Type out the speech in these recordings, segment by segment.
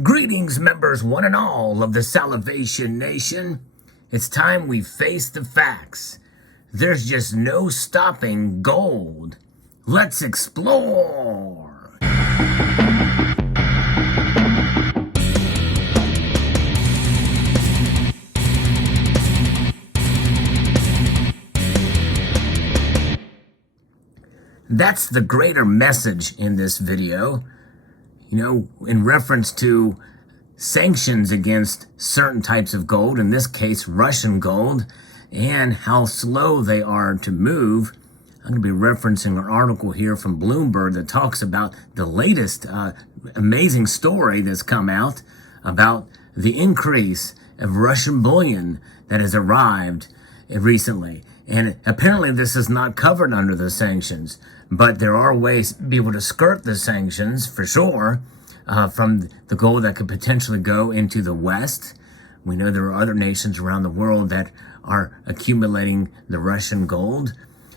Greetings, members one and all of the Salivation Nation. It's time we face the facts. There's just no stopping gold. Let's explore. That's the greater message in this video. In reference to sanctions against certain types of gold, in this case, Russian gold, and how slow they are to move. I'm going to be referencing an article here from Bloomberg that talks about the latest amazing story that's come out about the increase of Russian bullion that has arrived recently. And apparently this is not covered under the sanctions, but there are ways to be able to skirt the sanctions for sure, from the gold that could potentially go into the West. We know there are other nations around the world that are accumulating the Russian gold.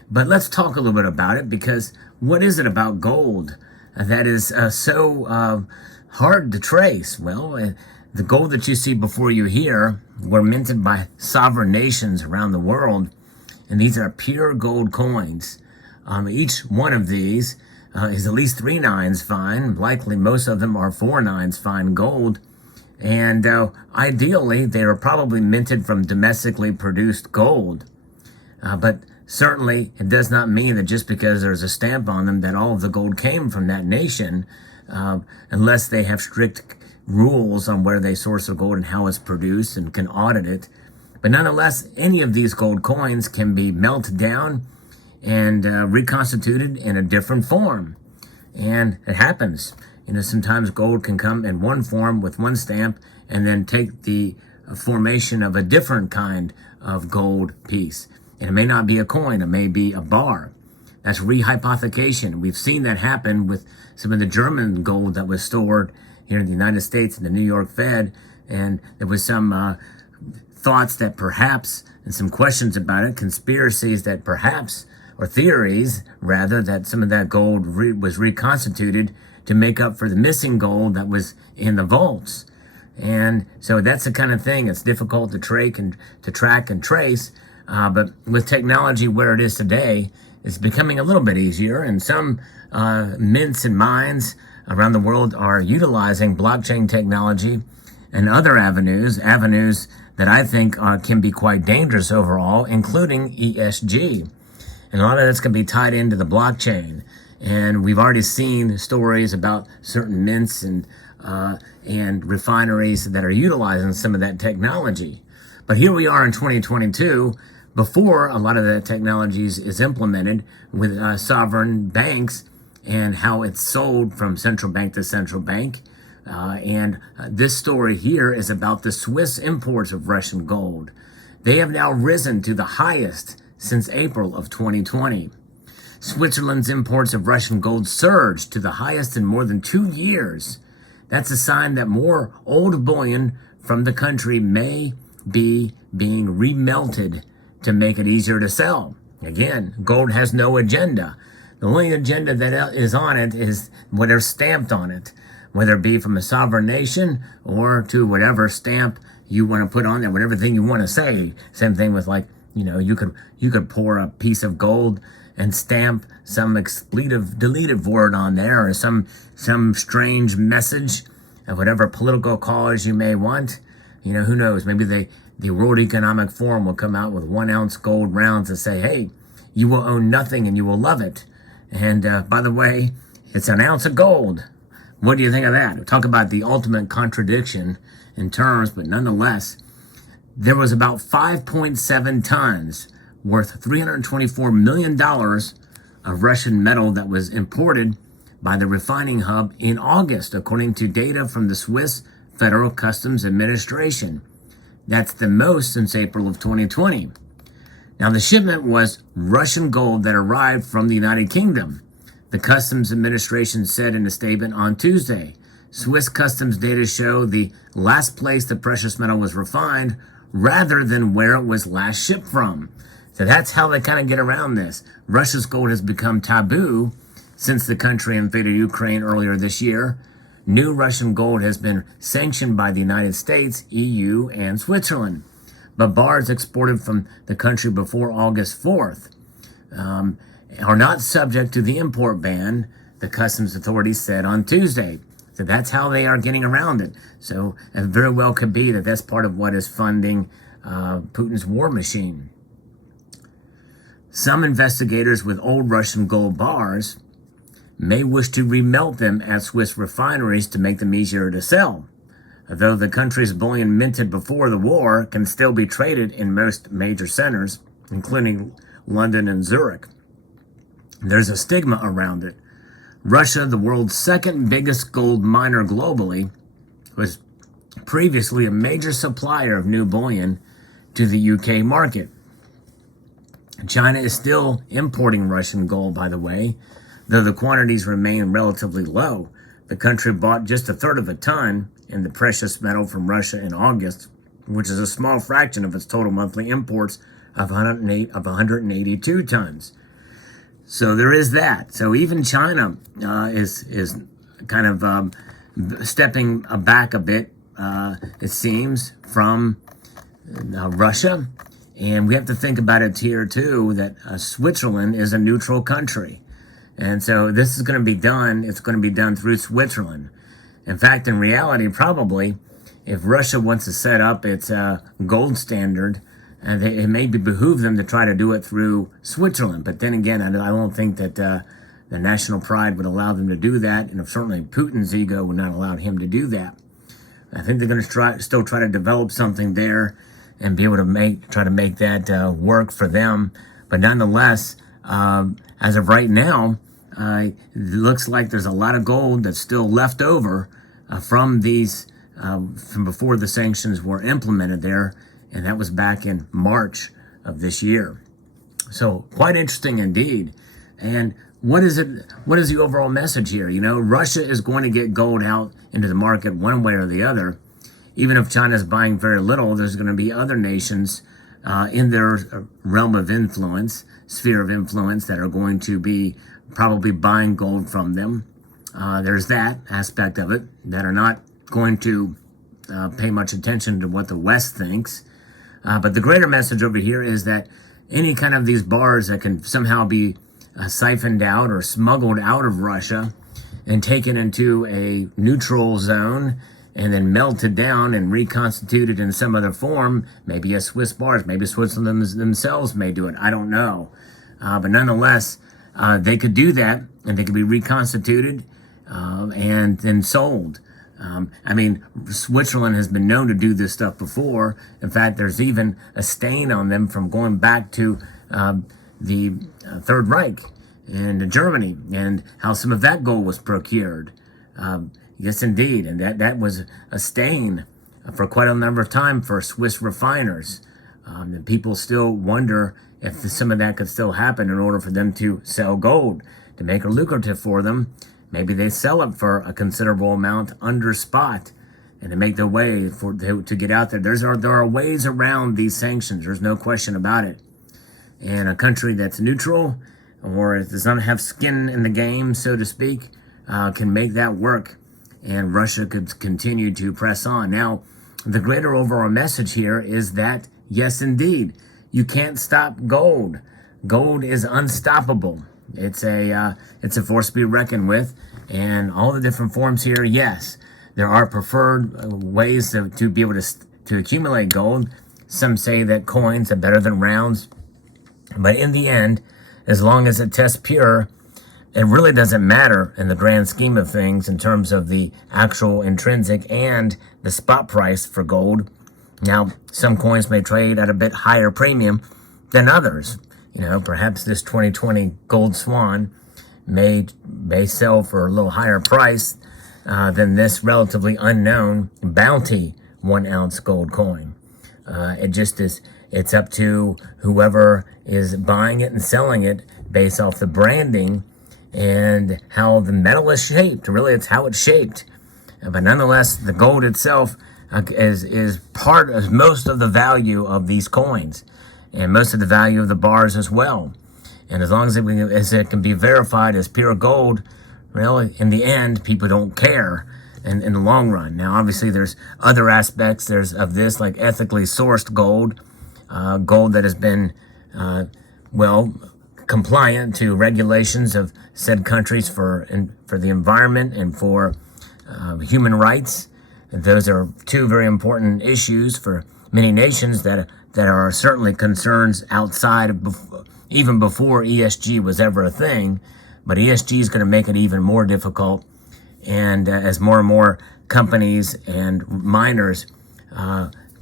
But let's talk a little bit about it, because what is it about gold that is so hard to trace? Well, the gold that you see before you here were minted by sovereign nations around the world, and these are pure gold coins. Each one of these is at least 3 nines fine. Likely most of them are 4 nines fine gold. And ideally, they are probably minted from domestically produced gold. But certainly, it does not mean that just because there's a stamp on them that all of the gold came from that nation, unless they have strict rules on where they source their gold and how it's produced and can audit it. But nonetheless, any of these gold coins can be melted down and reconstituted in a different form. And it happens. Sometimes gold can come in one form with one stamp and then take the formation of a different kind of gold piece. And it may not be a coin, it may be a bar. That's rehypothecation. We've seen that happen with some of the German gold that was stored here in the United States in the New York Fed. And there was some thoughts that perhaps, and some questions about it, conspiracies that perhaps, or theories rather, that some of that gold was reconstituted to make up for the missing gold that was in the vaults. And so that's the kind of thing it's difficult to track and trace. But with technology where it is today, it's becoming a little bit easier. And some mints and mines around the world are utilizing blockchain technology and other avenues that I think can be quite dangerous overall, including ESG. And a lot of that's going to be tied into the blockchain. And we've already seen stories about certain mints and refineries that are utilizing some of that technology. But here we are in 2022, before a lot of that technology is implemented with sovereign banks and how it's sold from central bank to central bank. And this story here is about the Swiss imports of Russian gold. They have now risen to the highest since April of 2020. Switzerland's imports of Russian gold surged to the highest in more than 2 years. That's a sign that more old bullion from the country may be being remelted to make it easier to sell. Again, gold has no agenda. The only agenda that is on it is whatever's stamped on it, whether it be from a sovereign nation or to whatever stamp you want to put on there, whatever thing you want to say. Same thing with, like, you could pour a piece of gold and stamp some expletive deleted word on there, or some strange message of whatever political cause you may want. Who knows? Maybe the World Economic Forum will come out with 1 ounce gold rounds and say, hey, you will own nothing and you will love it. And by the way, it's an ounce of gold. What do you think of that? Talk about the ultimate contradiction in terms, but nonetheless, there was about 5.7 tons worth $324 million of Russian metal that was imported by the refining hub in August, according to data from the Swiss Federal Customs Administration. That's the most since April of 2020. Now, the shipment was Russian gold that arrived from the United Kingdom. The Customs Administration said in a statement on Tuesday. Swiss customs data show the last place the precious metal was refined rather than where it was last shipped from. So that's how they kind of get around this. Russia's gold has become taboo since the country invaded Ukraine earlier this year. new Russian gold has been sanctioned by the United States, EU, and Switzerland. But bars exported from the country before August 4th are not subject to the import ban, the customs authorities said on Tuesday. So that's how they are getting around it. So it very well could be that that's part of what is funding Putin's war machine. Some investigators with old Russian gold bars may wish to remelt them at Swiss refineries to make them easier to sell. Though the country's bullion minted before the war can still be traded in most major centers, including London and Zurich. There's a stigma around it. Russia, the world's second biggest gold miner globally, was previously a major supplier of new bullion to the UK market. China is still importing Russian gold, by the way, though the quantities remain relatively low. The country bought just a third of a ton in the precious metal from Russia in August, which is a small fraction of its total monthly imports of 182 tons. So there is that. So even China is kind of stepping back a bit, it seems, from Russia. And we have to think about it here, too, that Switzerland is a neutral country. And so this is going to be done, it's going to be done through Switzerland. In fact, in reality, probably, if Russia wants to set up its gold standard, it may behoove them to try to do it through Switzerland. But then again, I don't think that the national pride would allow them to do that. And certainly Putin's ego would not allow him to do that. I think they're going to still try to develop something there and be able to try to make that work for them. But nonetheless, as of right now, it looks like there's a lot of gold that's still left over from these, from before the sanctions were implemented there. And that was back in March of this year. So quite interesting indeed. And what is the overall message here? You know, Russia is going to get gold out into the market one way or the other. Even if China is buying very little, there's going to be other nations in their realm of influence, sphere of influence, that are going to be probably buying gold from them. There's that aspect of it, that are not going to pay much attention to what the West thinks. But the greater message over here is that any kind of these bars that can somehow be siphoned out or smuggled out of Russia and taken into a neutral zone and then melted down and reconstituted in some other form, maybe as Swiss bars, maybe Switzerland themselves may do it, I don't know. But nonetheless, they could do that, and they could be reconstituted and then sold. I mean, Switzerland has been known to do this stuff before. In fact, there's even a stain on them from going back to the Third Reich and Germany, and how some of that gold was procured. Yes, indeed, and that was a stain for quite a number of time for Swiss refiners. And people still wonder if some of that could still happen in order for them to sell gold, to make it lucrative for them. Maybe they sell it for a considerable amount under spot, and they make their way to get out there. There are ways around these sanctions. There's no question about it. And a country that's neutral, or does not have skin in the game, so to speak, can make that work. And Russia could continue to press on. Now, the greater overall message here is that, yes, indeed, you can't stop gold. Gold is unstoppable. It's a force to be reckoned with, and all the different forms here. Yes, there are preferred ways to be able to accumulate gold. Some say that coins are better than rounds, but in the end, as long as it tests pure, it really doesn't matter in the grand scheme of things in terms of the actual intrinsic and the spot price for gold. Now, some coins may trade at a bit higher premium than others. You know, perhaps this 2020 Gold Swan may sell for a little higher price than this relatively unknown Bounty 1 ounce gold coin. It just is, it's up to whoever is buying it and selling it based off the branding and how the metal is shaped. Really, it's how it's shaped. But nonetheless, the gold itself is part of most of the value of these coins, and most of the value of the bars as well. And as long as it can be verified as pure gold, well, in the end, people don't care. in the long run. Now, obviously, there's other aspects of this, like ethically sourced gold, gold that has been, compliant to regulations of said countries for the environment and for human rights. And those are two very important issues for many nations that are certainly concerns outside of even before ESG was ever a thing. But ESG is going to make it even more difficult. And as more and more companies and miners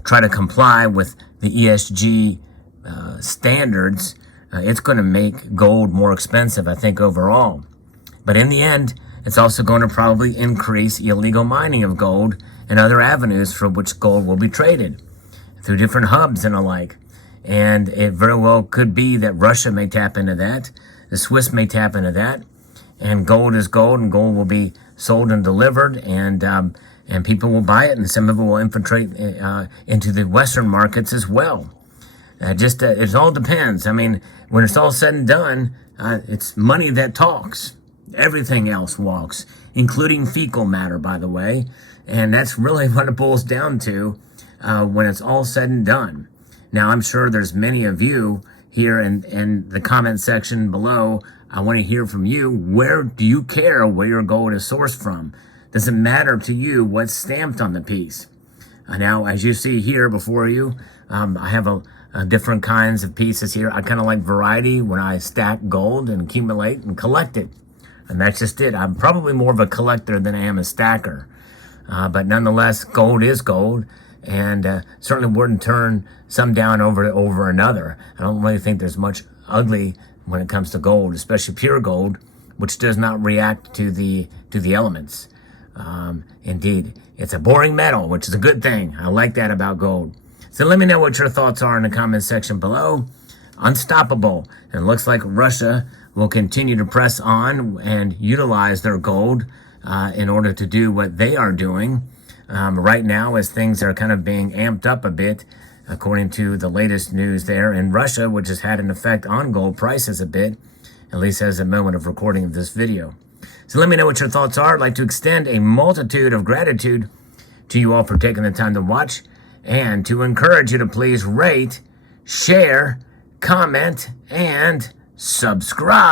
try to comply with the ESG standards, it's going to make gold more expensive, I think, overall. But in the end, it's also going to probably increase illegal mining of gold and other avenues for which gold will be traded through different hubs and alike. And it very well could be that Russia may tap into that, the Swiss may tap into that, and gold is gold, and gold will be sold and delivered, and people will buy it, and some of it will infiltrate into the Western markets as well. It all depends. I mean, when it's all said and done, it's money that talks. Everything else walks, including fecal matter, by the way. And that's really what it boils down to when it's all said and done. Now, I'm sure there's many of you here in the comment section below. I want to hear from you. Where do you care where your gold is sourced from? Does it matter to you what's stamped on the piece? Now, as you see here before you, I have different kinds of pieces here. I kind of like variety when I stack gold and accumulate and collect it. And that's just it. I'm probably more of a collector than I am a stacker. But nonetheless, gold is gold. And certainly wouldn't turn some down over another. I don't really think there's much ugly when it comes to gold, especially pure gold, which does not react to the elements. Indeed, it's a boring metal, which is a good thing. I like that about gold. So let me know what your thoughts are in the comment section below. Unstoppable. And it looks like Russia will continue to press on and utilize their gold in order to do what they are doing. Right now, as things are kind of being amped up a bit, according to the latest news there in Russia, which has had an effect on gold prices a bit, at least as a moment of recording of this video. So let me know what your thoughts are. I'd like to extend a multitude of gratitude to you all for taking the time to watch, and to encourage you to please rate, share, comment, and subscribe.